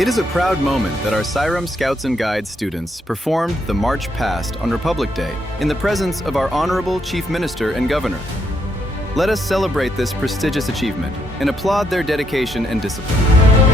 It is a proud moment that our Siram Scouts and Guides students performed the March Past on Republic Day in the presence of our Honorable Chief Minister and Governor. Let us celebrate this prestigious achievement and applaud their dedication and discipline.